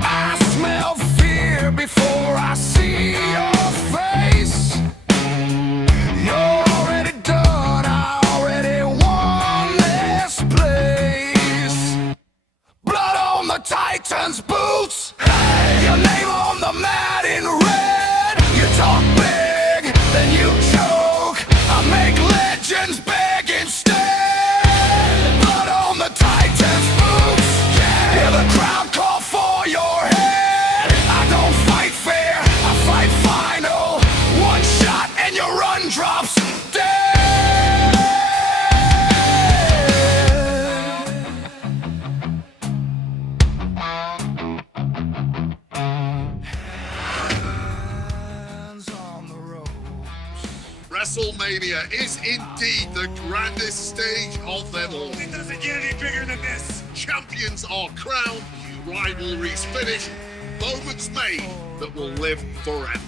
I smell fear before I see your face. You're already done, I already won this place. Blood on the Titan's boots, hey, your name on the mat in red. You talk big, then you choke. I make legends beg instead. Blood on the Titan's boots, yeah. Hear the crowd call for your head. I don't fight fair, I fight final. One shot and your run drops dead. Hands on the ropes. WrestleMania is indeed the grandest stage of them all. It doesn't get any bigger than this. Champions are crowned, rivalries finished, moments made that will live forever.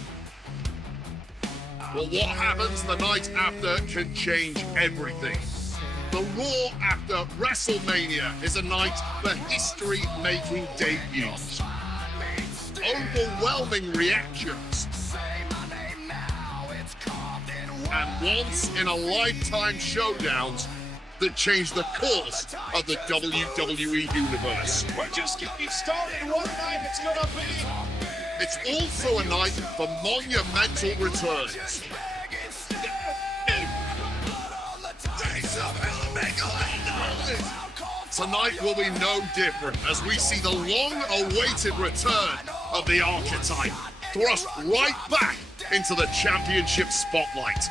But what happens the night after can change everything. The Raw after WrestleMania is a night for history-making debuts. Overwhelming reactions. And once-in-a-lifetime showdowns that change the course of the WWE Universe. We're just getting started. One night it's gonna be. It's also a night for monumental returns. Tonight will be no different as we see the long-awaited return of the Archetype, thrust right back into the championship spotlight.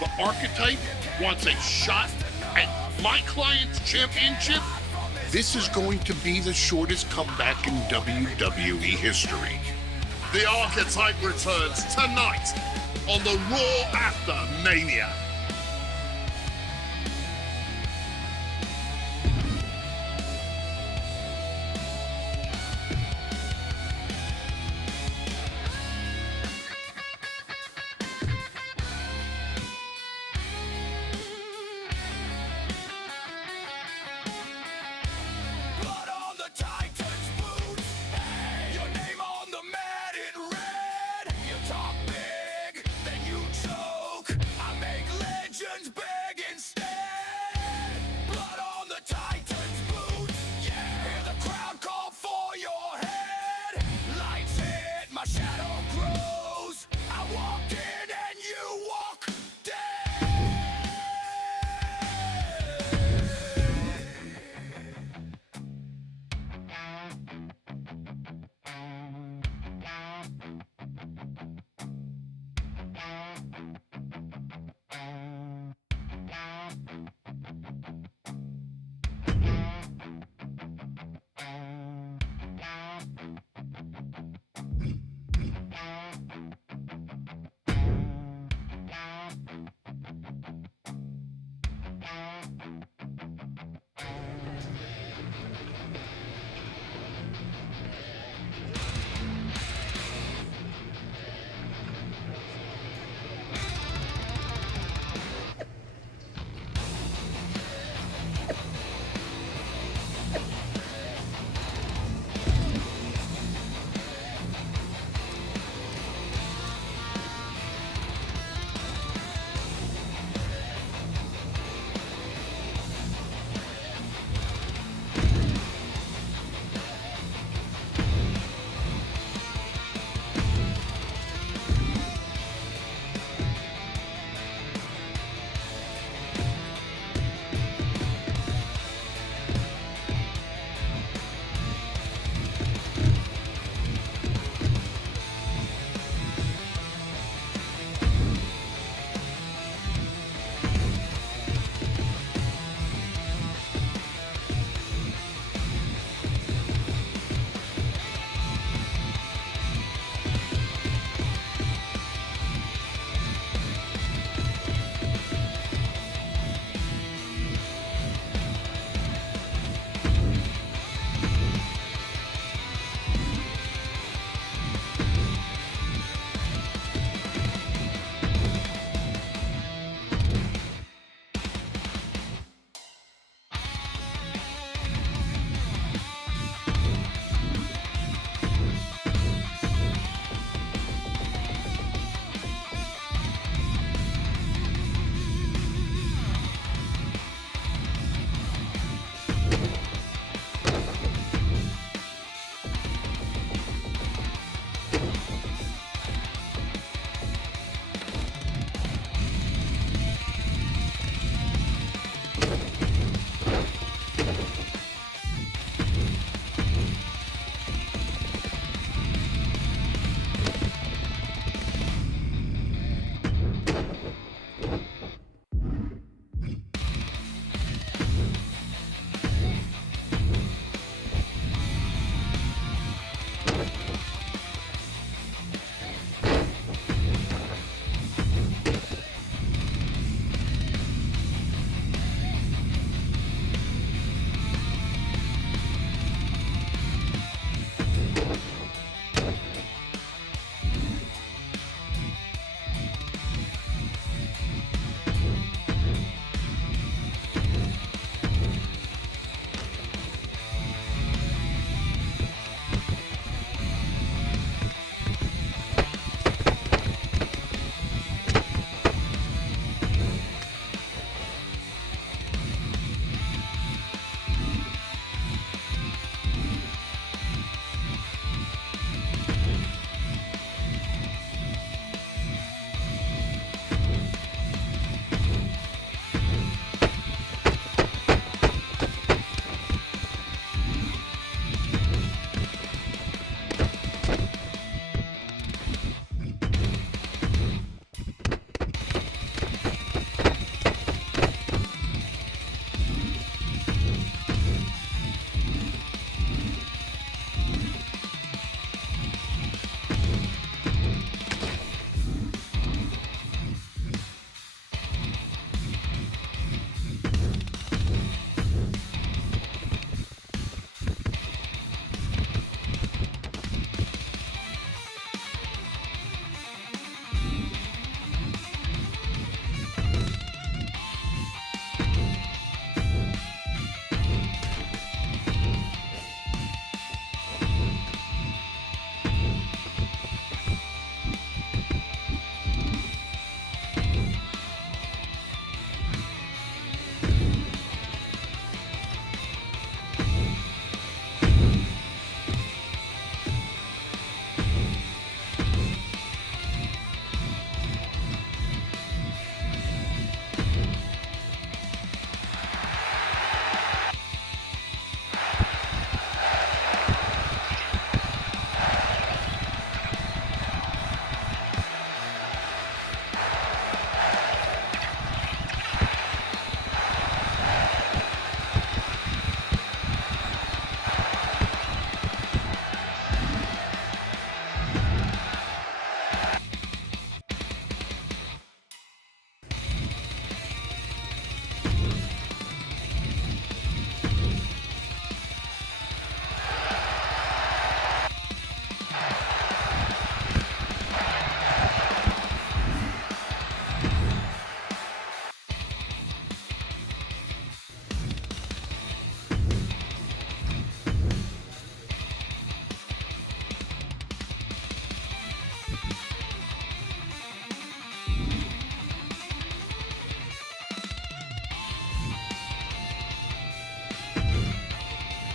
The Archetype wants a shot at my client's championship? This is going to be the shortest comeback in WWE history. The Archetype returns tonight on the Raw after Mania. Blood on the Titan's boots, hey, your name on the mat in red. You talk big, then you choke. I make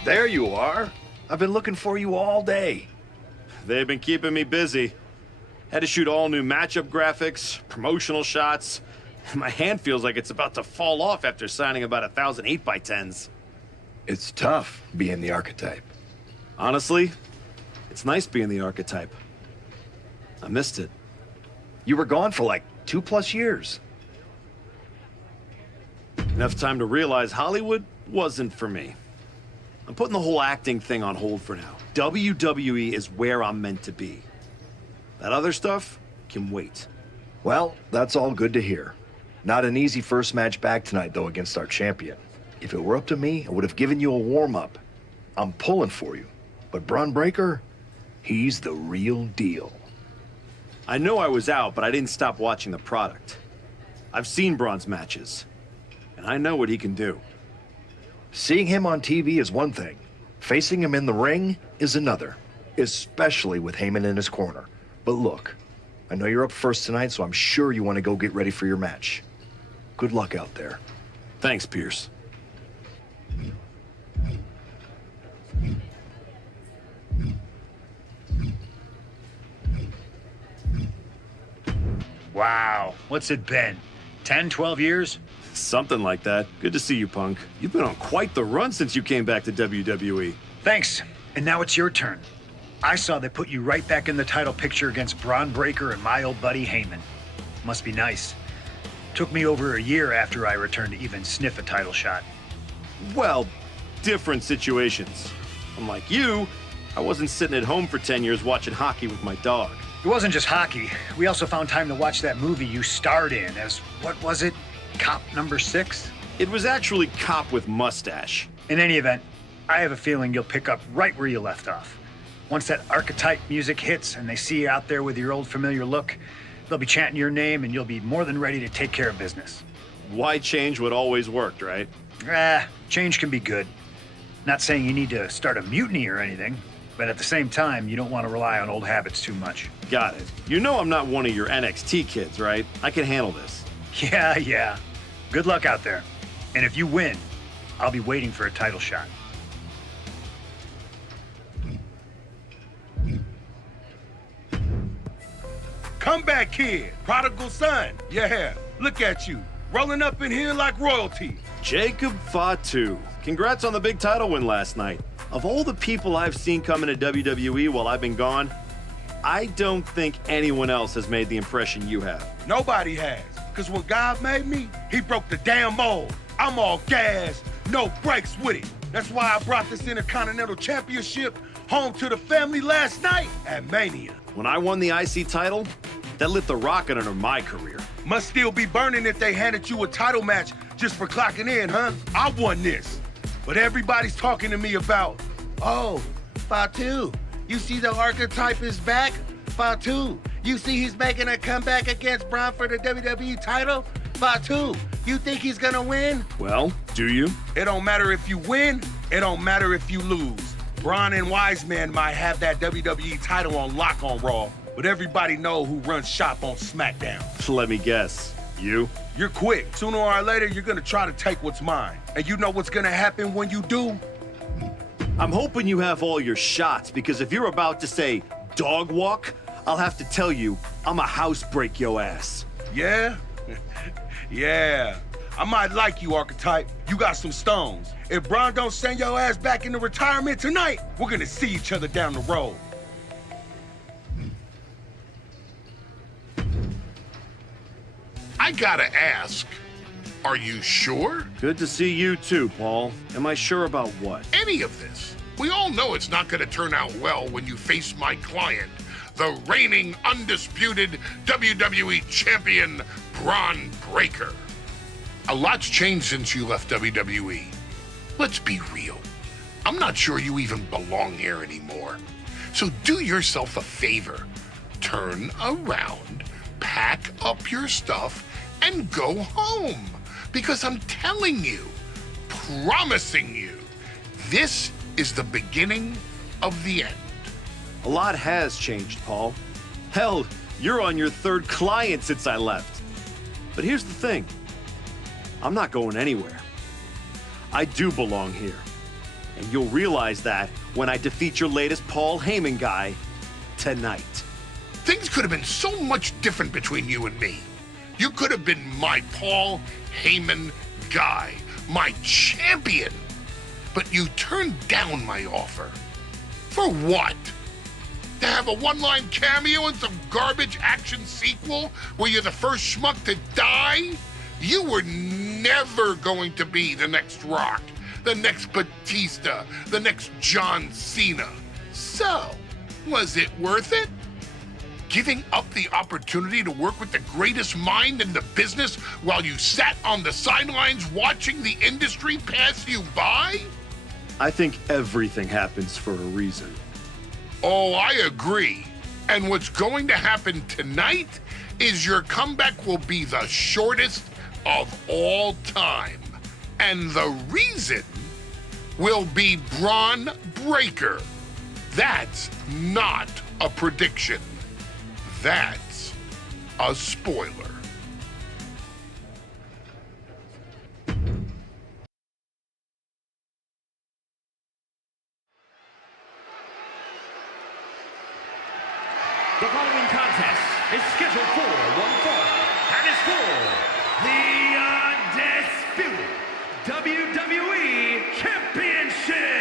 There you are. I've been looking for you all day. They've been keeping me busy. Had to shoot all new matchup graphics, promotional shots. My hand feels like it's about to fall off after signing about 1,000 8x10s. It's tough being the archetype. Honestly, it's nice being the archetype. I missed it. You were gone for like 2+ years. Enough time to realize Hollywood wasn't for me. I'm putting the whole acting thing on hold for now. WWE is where I'm meant to be. That other stuff can wait. Well, that's all good to hear. Not an easy first match back tonight, though, against our champion. If it were up to me, I would have given you a warm-up. I'm pulling for you. But Braun Breaker, he's the real deal. I know I was out, but I didn't stop watching the product. I've seen Braun's matches, and I know what he can do. Seeing him on TV is one thing. Facing him in the ring is another, especially with Heyman in his corner. But look, I know you're up first tonight, so I'm sure you want to go get ready for your match. Good luck out there. Thanks, Pierce. Wow, what's it been? 10, 12 years? Something like that. Good to see you, Punk. You've been on quite the run since you came back to WWE. Thanks. And now it's your turn. I saw they put you right back in the title picture against Braun Breaker and my old buddy Heyman. Must be nice. Took me over a year after I returned to even sniff a title shot. Well, different situations. Unlike you, I wasn't sitting at home for 10 years watching hockey with my dog. It wasn't just hockey. We also found time to watch that movie you starred in as, what was it? Cop number 6? It was actually Cop with Mustache. In any event, I have a feeling you'll pick up right where you left off. Once that archetype music hits and they see you out there with your old familiar look, they'll be chanting your name and you'll be more than ready to take care of business. Why change what always worked, right? Change can be good. Not saying you need to start a mutiny or anything, but at the same time, you don't want to rely on old habits too much. Got it. You know I'm not one of your NXT kids, right? I can handle this. Yeah. Good luck out there. And if you win, I'll be waiting for a title shot. Comeback kid, prodigal son. Yeah, look at you, rolling up in here like royalty. Jacob Fatu. Congrats on the big title win last night. Of all the people I've seen come into WWE while I've been gone, I don't think anyone else has made the impression you have. Nobody has, because when God made me, he broke the damn mold. I'm all gas, no brakes with it. That's why I brought this Intercontinental Championship home to the family last night at Mania. When I won the IC title, that lit the rocket under my career. Must still be burning if they handed you a title match just for clocking in, huh? I won this. But everybody's talking to me about, oh, Fatu, you see the archetype is back? Fatu, you see he's making a comeback against Braun for the WWE title? Fatu, you think he's gonna win? Well, do you? It don't matter if you win, it don't matter if you lose. Braun and Wiseman might have that WWE title on lock on Raw, but everybody know who runs shop on SmackDown. Let me guess. You? You're quick. Sooner or later, you're gonna try to take what's mine. And you know what's gonna happen when you do? I'm hoping you have all your shots, because if you're about to say dog walk, I'll have to tell you I'm a house break your ass. Yeah? Yeah. I might like you, Archetype. You got some stones. If Braun don't send your ass back into retirement tonight, we're gonna see each other down the road. I gotta ask, are you sure? Good to see you too, Paul. Am I sure about what? Any of this? We all know it's not gonna turn out well when you face my client, the reigning, undisputed WWE champion, Braun Breaker. A lot's changed since you left WWE. Let's be real. I'm not sure you even belong here anymore. So do yourself a favor. Turn around, pack up your stuff, and go home. Because I'm telling you, promising you, this is the beginning of the end. A lot has changed, Paul. Hell, you're on your third client since I left. But here's the thing. I'm not going anywhere. I do belong here. And you'll realize that when I defeat your latest Paul Heyman guy tonight. Things could have been so much different between you and me. You could have been my Paul Heyman guy, my champion. But you turned down my offer. For what? To have a one-line cameo in some garbage action sequel where you're the first schmuck to die? You were never going to be the next Rock, the next Batista, the next John Cena. So, was it worth it? Giving up the opportunity to work with the greatest mind in the business while you sat on the sidelines watching the industry pass you by? I think everything happens for a reason. Oh, I agree. And what's going to happen tonight is your comeback will be the shortest of all time. And the reason will be Braun Breaker. That's not a prediction. That's a spoiler. The following contest is scheduled for one fall and is for the undisputed WWE Championship.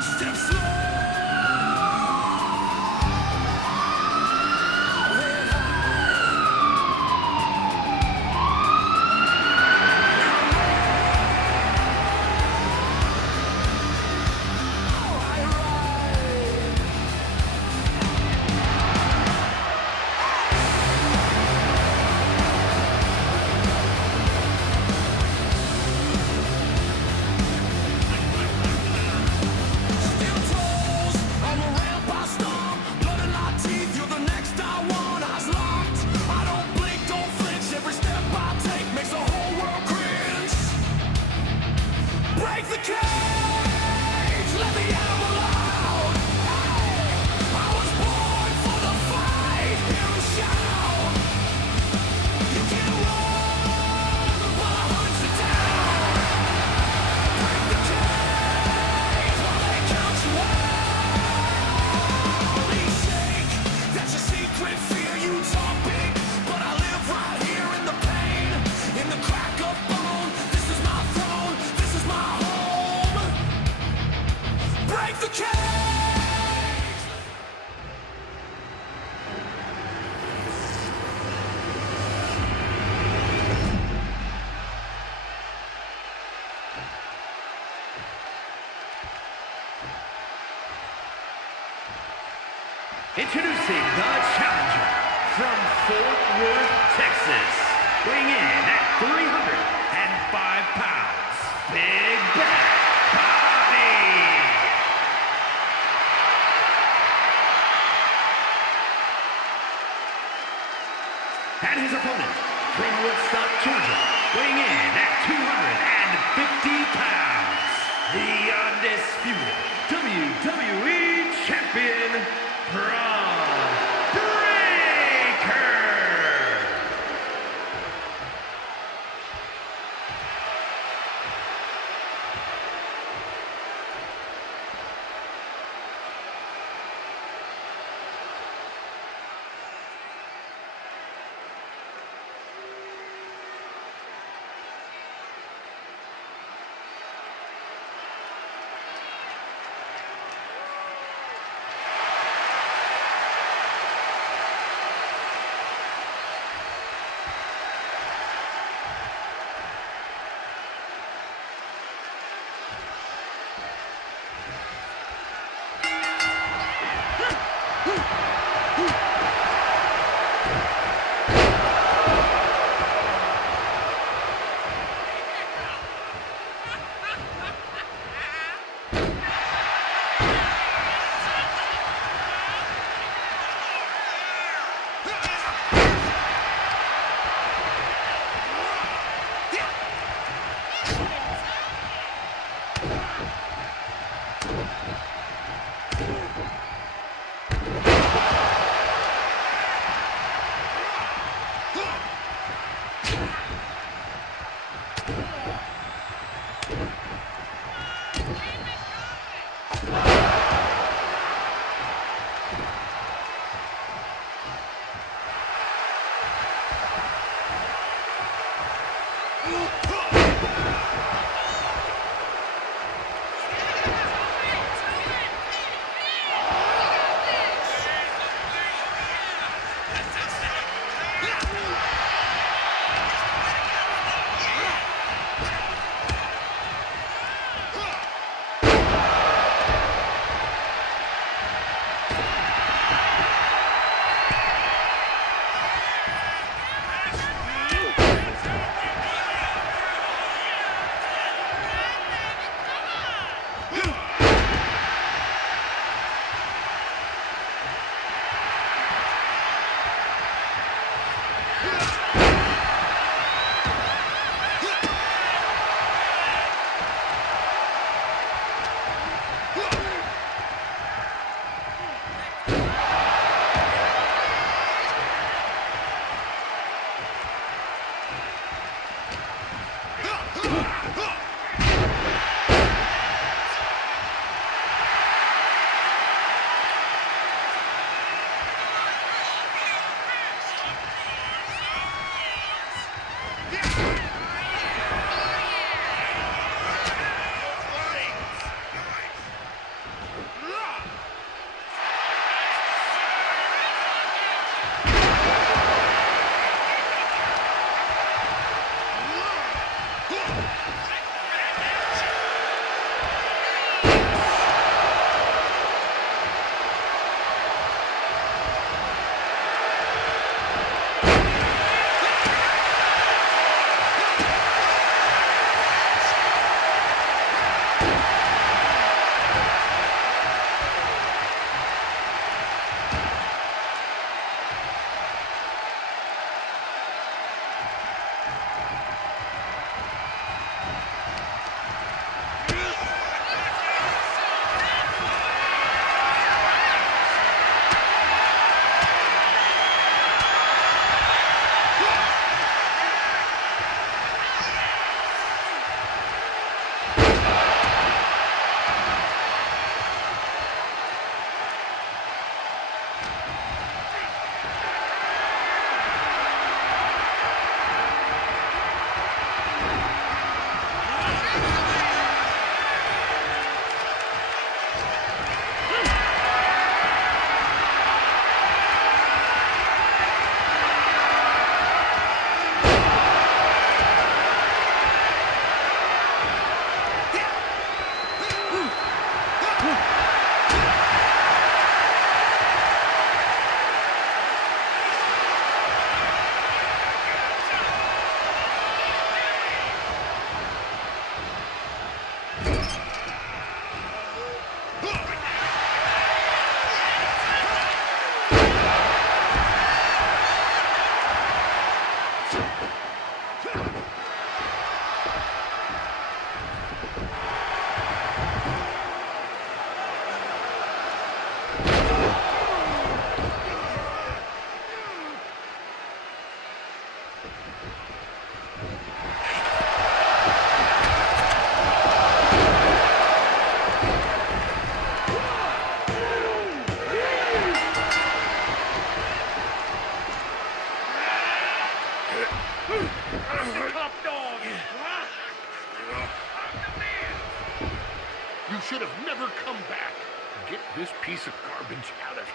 Step slow. Introducing the challenger from Fort Worth, Texas, weighing in at 305 pounds, Big Bad Bobby. And his opponent, from Woodstock, Georgia, weighing in at 250 pounds, the undisputed WWE Champion, Braun Breaker.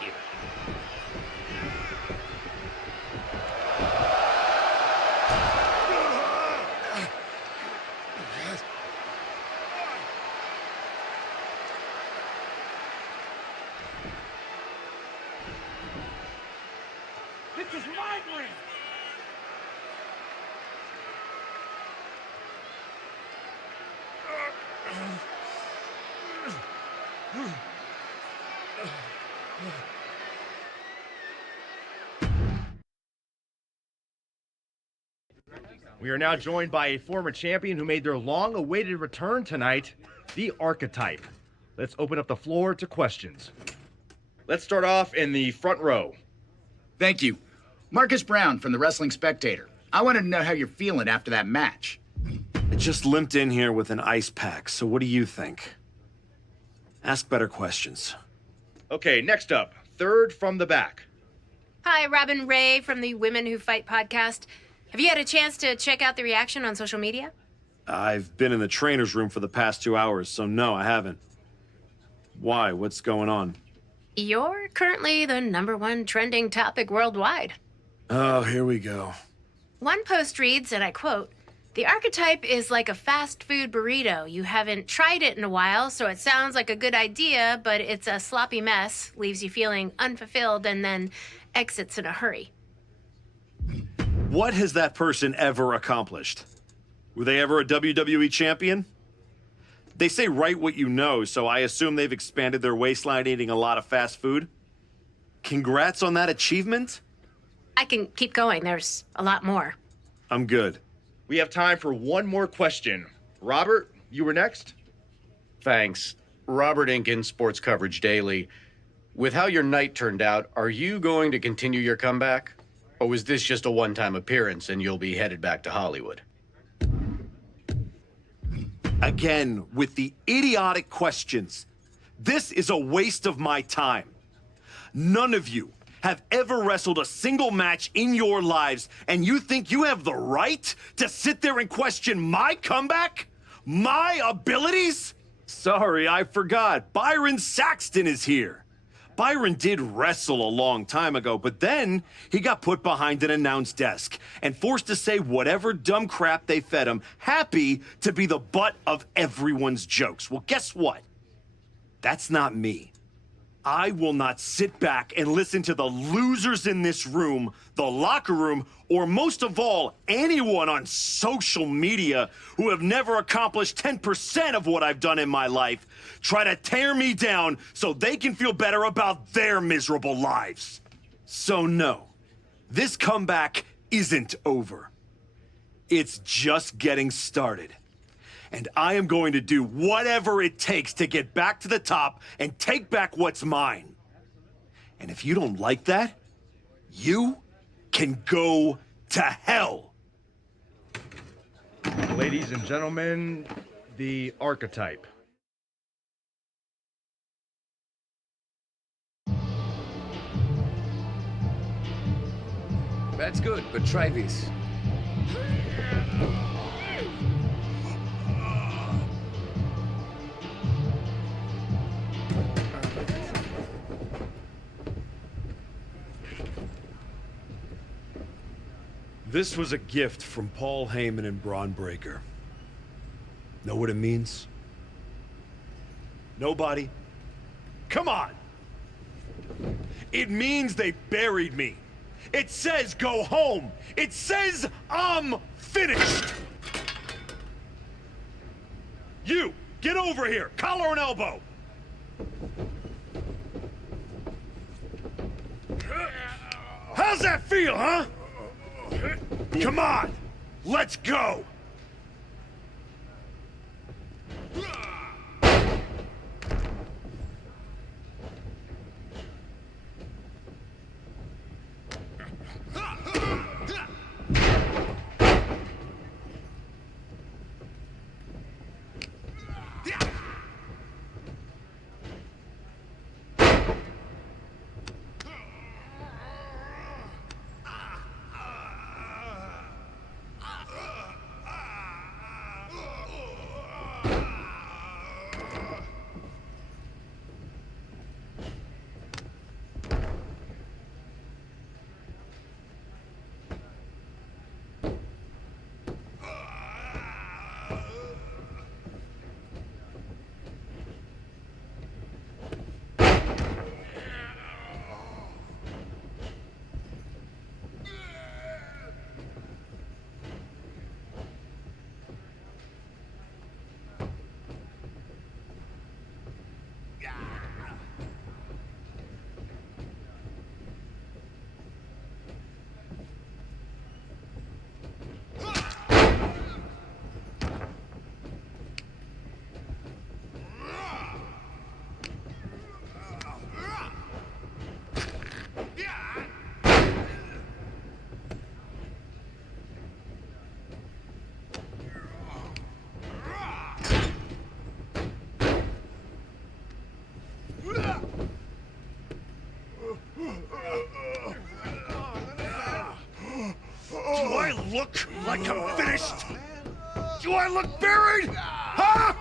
you. This is my ring. We are now joined by a former champion who made their long-awaited return tonight, the Archetype. Let's open up the floor to questions. Let's start off in the front row. Thank you. Marcus Brown from the Wrestling Spectator. I wanted to know how you're feeling after that match. I just limped in here with an ice pack, so what do you think? Ask better questions. Okay, next up, third from the back. Hi, Robin Ray from the Women Who Fight podcast. Have you had a chance to check out the reaction on social media? I've been in the trainer's room for the past 2 hours, so no, I haven't. Why? What's going on? You're currently the #1 trending topic worldwide. Oh, here we go. One post reads, and I quote, "The Archetype is like a fast food burrito. You haven't tried it in a while, so it sounds like a good idea, but it's a sloppy mess, leaves you feeling unfulfilled, and then exits in a hurry." What has that person ever accomplished? Were they ever a WWE champion? They say write what you know, so I assume they've expanded their waistline eating a lot of fast food. Congrats on that achievement. I can keep going. There's a lot more. I'm good. We have time for one more question. Robert, you were next? Thanks. Robert Inkin, Sports Coverage Daily. With how your night turned out, are you going to continue your comeback? Or was this just a one-time appearance and you'll be headed back to Hollywood? Again, with the idiotic questions. This is a waste of my time. None of you have ever wrestled a single match in your lives, and you think you have the right to sit there and question my comeback? My abilities? Sorry, I forgot. Byron Saxton is here. Byron did wrestle a long time ago, but then he got put behind an announce desk and forced to say whatever dumb crap they fed him, happy to be the butt of everyone's jokes. Well, guess what? That's not me. I will not sit back and listen to the losers in this room, the locker room, or most of all, anyone on social media who have never accomplished 10% of what I've done in my life try to tear me down so they can feel better about their miserable lives. So no, this comeback isn't over. It's just getting started. And I am going to do whatever it takes to get back to the top and take back what's mine. And if you don't like that, you can go to hell. Ladies and gentlemen, the Archetype. That's good, but try this. This was a gift from Paul Heyman and Braun Breaker. Know what it means? Nobody? Come on! It means they buried me. It says go home. It says I'm finished. You, get over here, collar and elbow. How's that feel, huh? Come on, let's go. look like I'm finished? Do I look buried? Huh?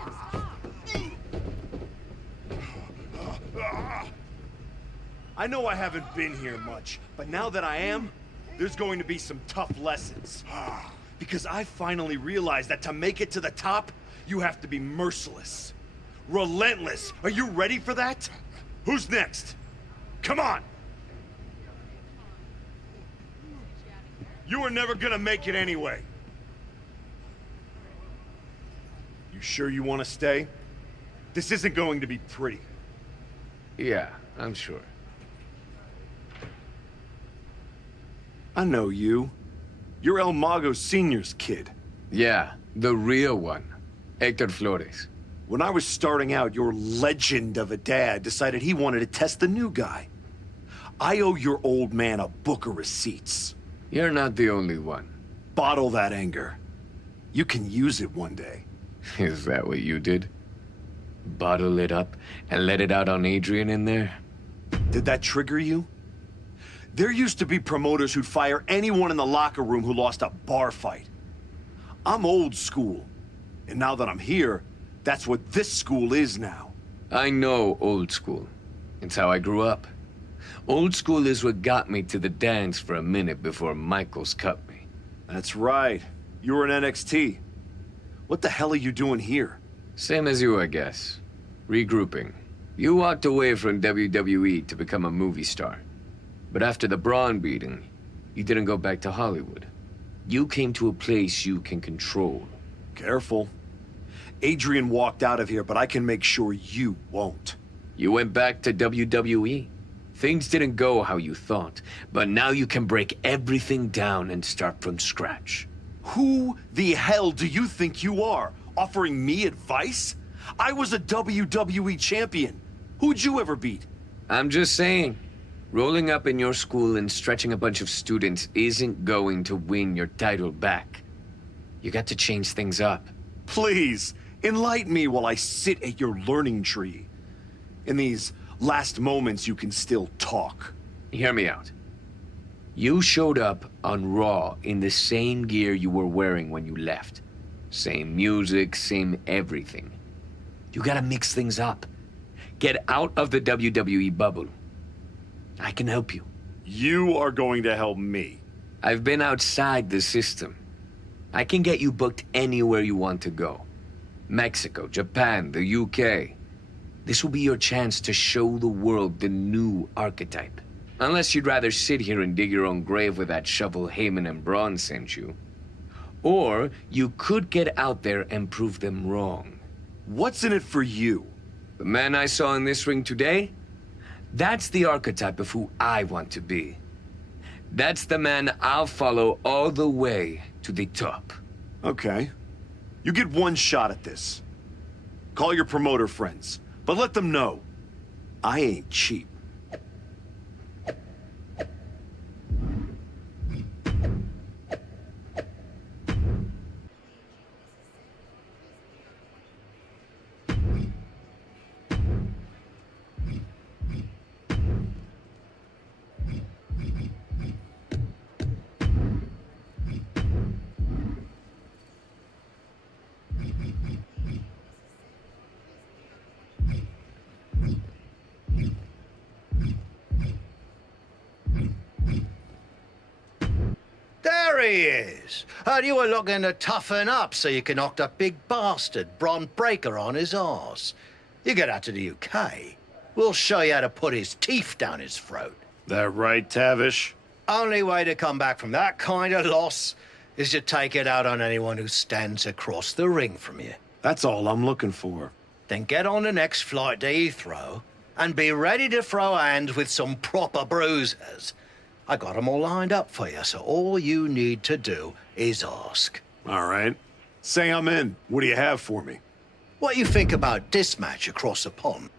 I know I haven't been here much, but now that I am, there's going to be some tough lessons. Because I finally realized that to make it to the top, you have to be merciless. Relentless. Are you ready for that? Who's next? Come on! You were never gonna make it anyway. You sure you want to stay? This isn't going to be pretty. Yeah, I'm sure. I know you. You're El Mago Sr.'s kid. Yeah, the real one. Hector Flores. When I was starting out, your legend of a dad decided he wanted to test the new guy. I owe your old man a book of receipts. You're not the only one. Bottle that anger. You can use it one day. Is that what you did? Bottle it up and let it out on Adrian in there? Did that trigger you? There used to be promoters who'd fire anyone in the locker room who lost a bar fight. I'm old school. And now that I'm here, that's what this school is now. I know old school. It's how I grew up. Old school is what got me to the dance for a minute before Michaels cut me. That's right. You were in NXT. What the hell are you doing here? Same as you, I guess. Regrouping. You walked away from WWE to become a movie star. But after the Braun beating, you didn't go back to Hollywood. You came to a place you can control. Careful. Adrian walked out of here, but I can make sure you won't. You went back to WWE. Things didn't go how you thought, but now you can break everything down and start from scratch. Who the hell do you think you are? Offering me advice? I was a WWE champion. Who'd you ever beat? I'm just saying. Rolling up in your school and stretching a bunch of students isn't going to win your title back. You got to change things up. Please, enlighten me while I sit at your learning tree. In these last moments, you can still talk. Hear me out. You showed up on Raw in the same gear you were wearing when you left. Same music, same everything. You gotta mix things up. Get out of the WWE bubble. I can help you. You are going to help me. I've been outside the system. I can get you booked anywhere you want to go. Mexico, Japan, the UK. This will be your chance to show the world the new archetype. Unless you'd rather sit here and dig your own grave with that shovel Heyman and Braun sent you. Or you could get out there and prove them wrong. What's in it for you? The man I saw in this ring today? That's the archetype of who I want to be. That's the man I'll follow all the way to the top. Okay. You get one shot at this. Call your promoter friends, but let them know I ain't cheap. There he is. Heard you were looking to toughen up so you can knock that big bastard, Bron Breakker, on his arse. You get out to the UK, we'll show you how to put his teeth down his throat. That right, Tavish? Only way to come back from that kind of loss is to take it out on anyone who stands across the ring from you. That's all I'm looking for. Then get on the next flight to Heathrow and be ready to throw hands with some proper bruisers. I got them all lined up for you, so all you need to do is ask. All right. Say I'm in. What do you have for me? What you think about this match across the pond?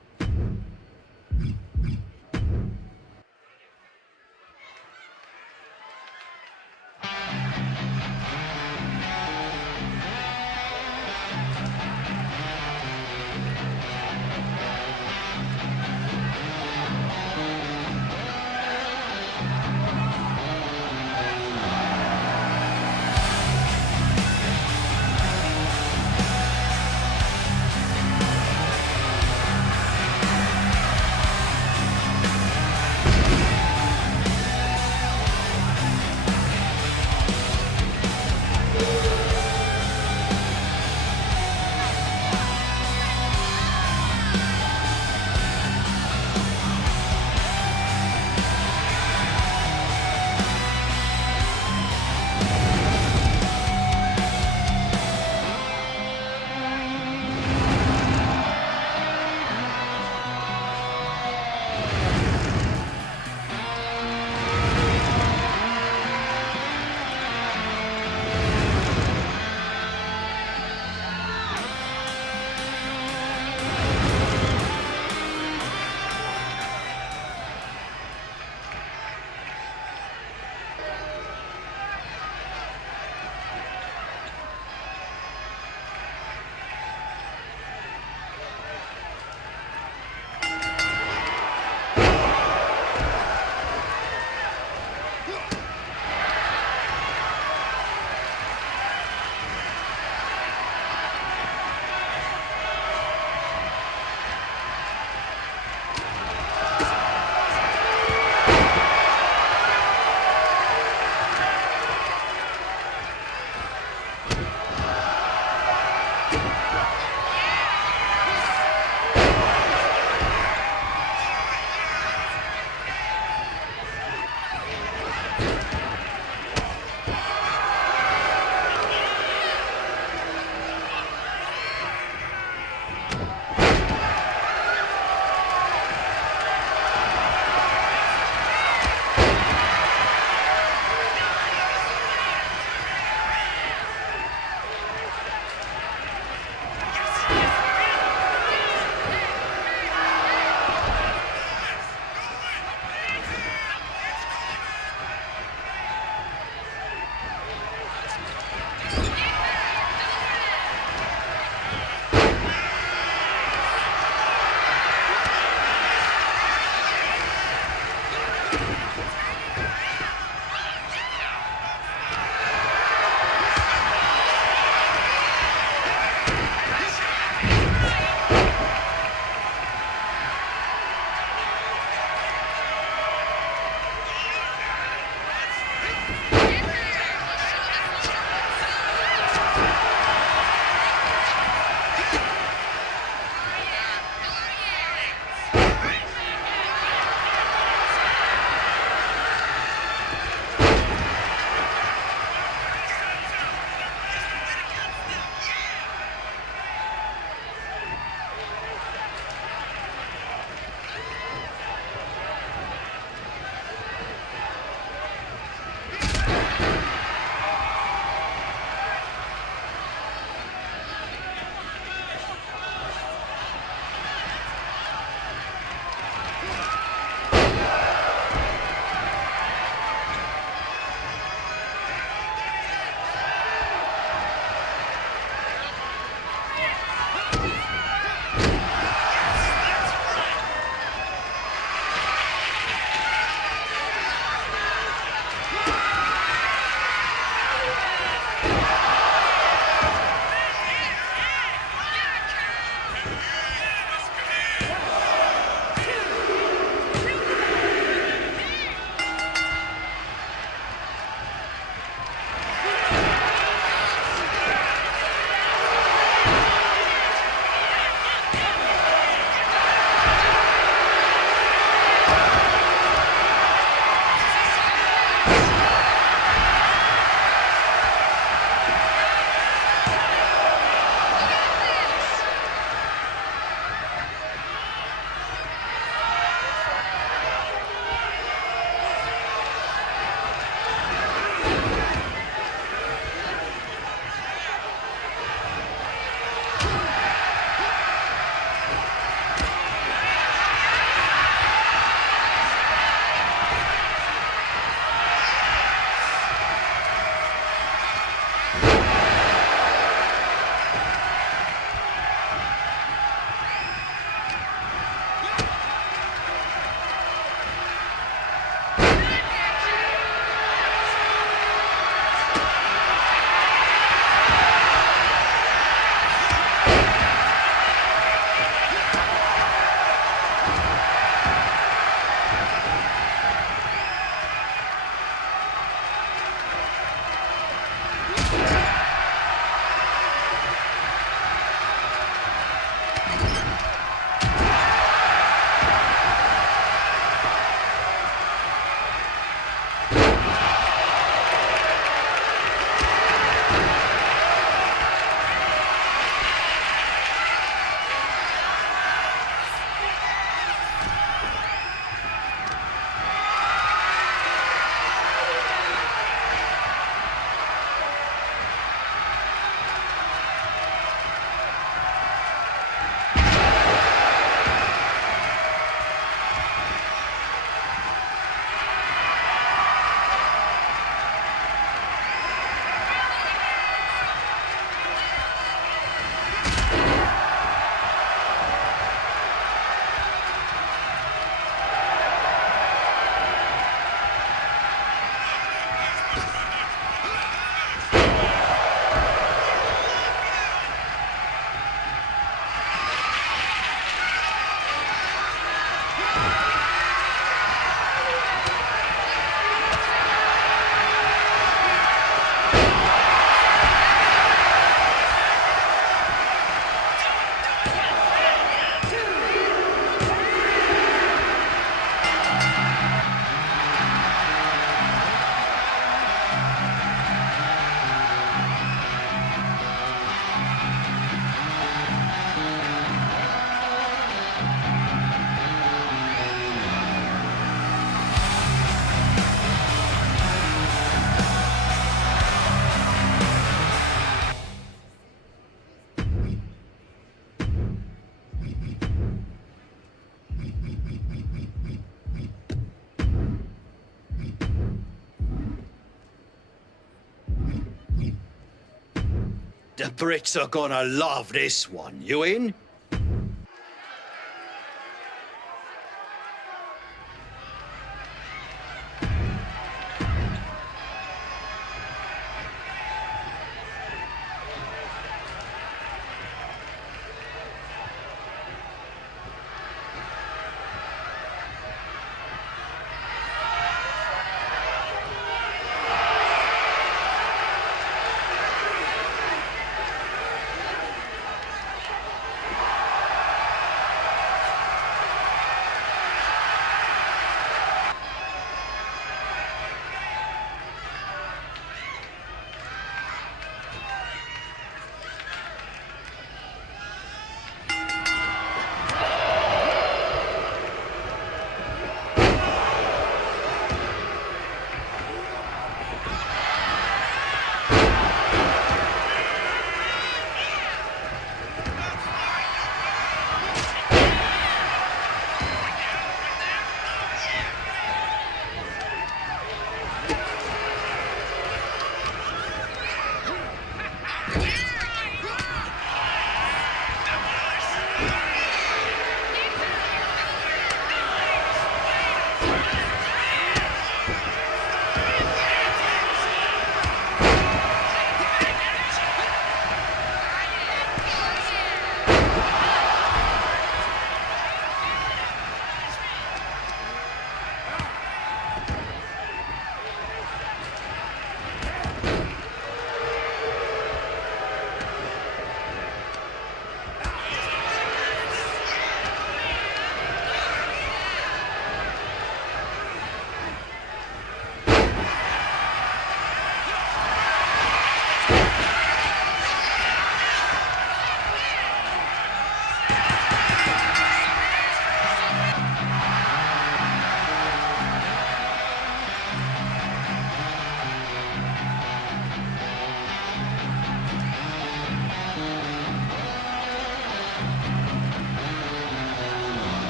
The Brits are gonna love this one. You in?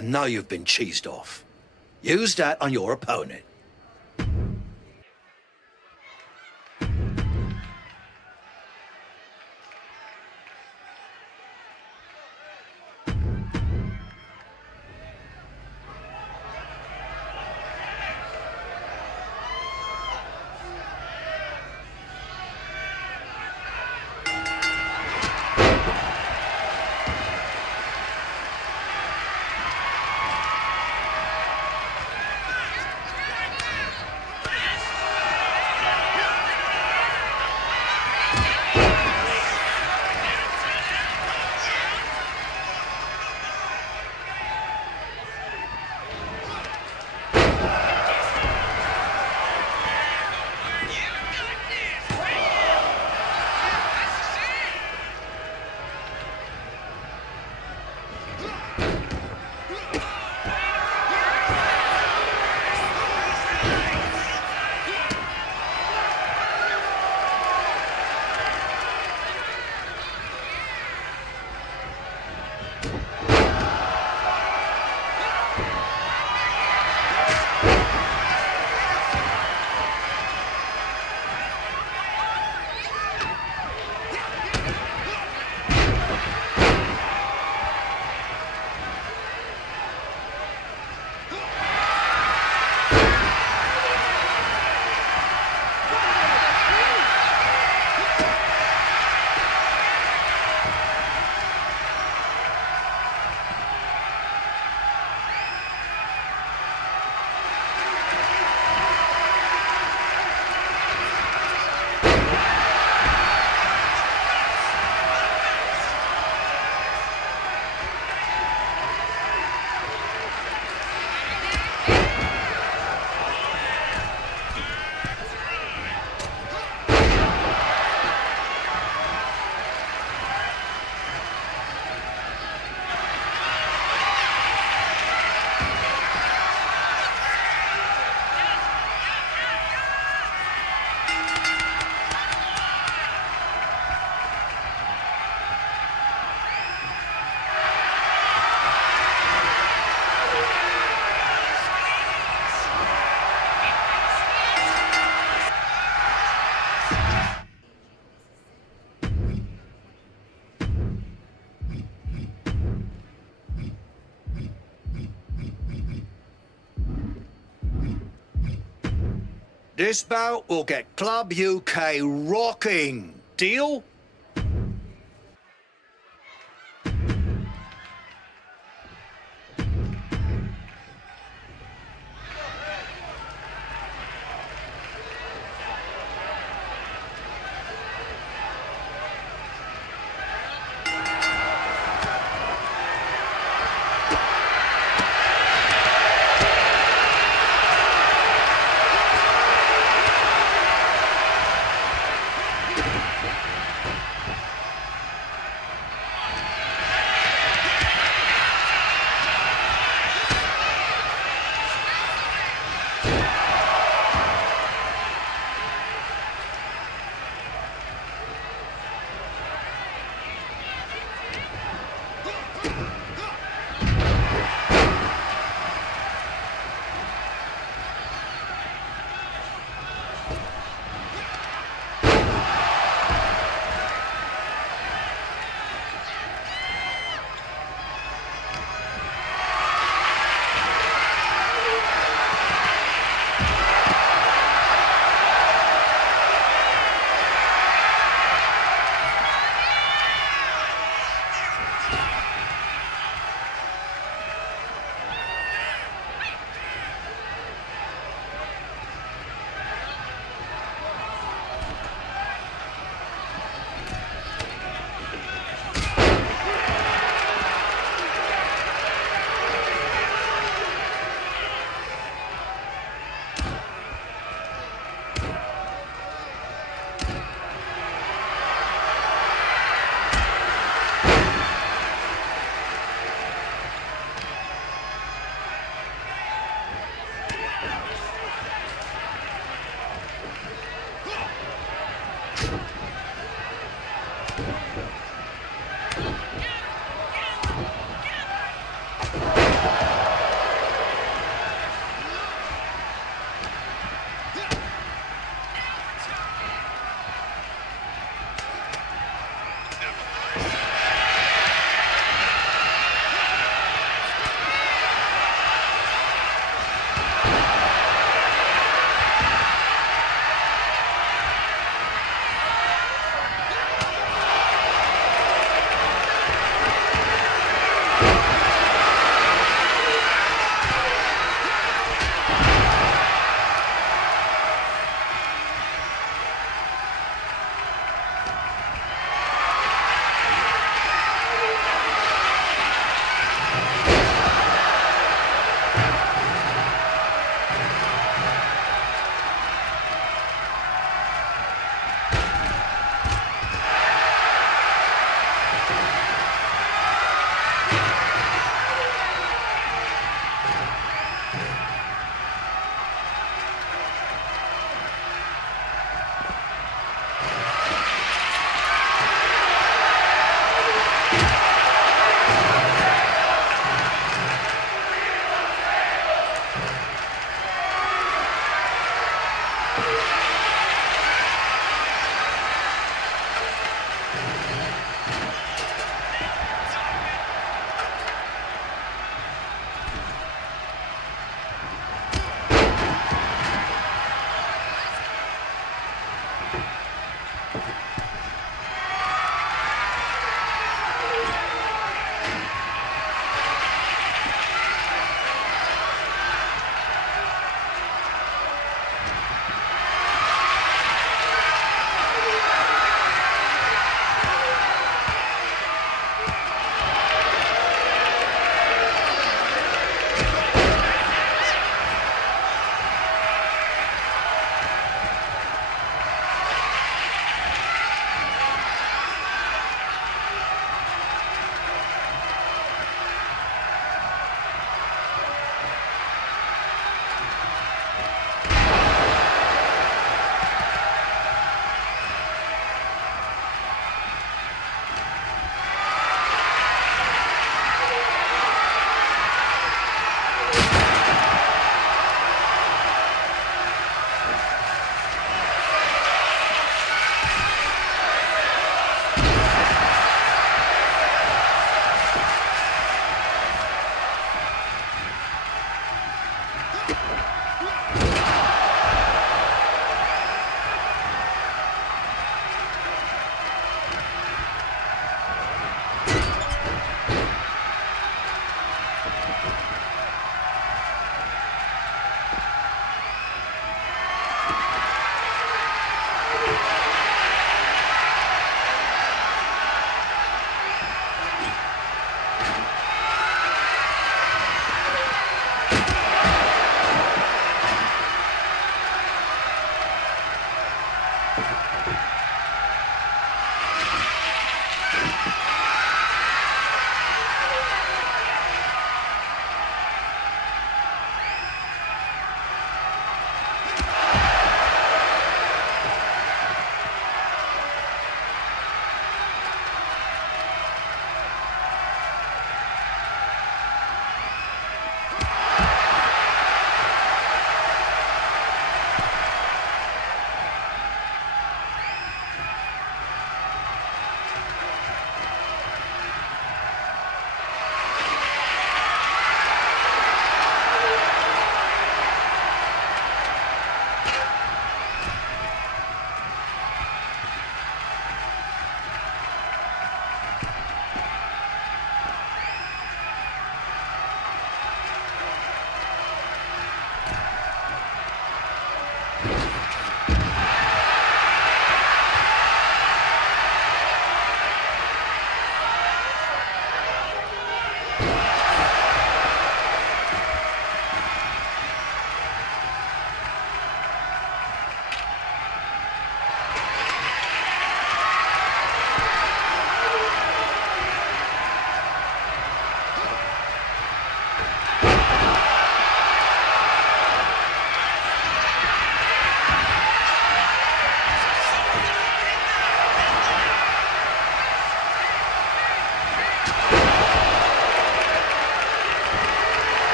I know you've been cheesed off. Use that on your opponent. This bout will get Club UK rocking. Deal?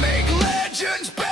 make legends better.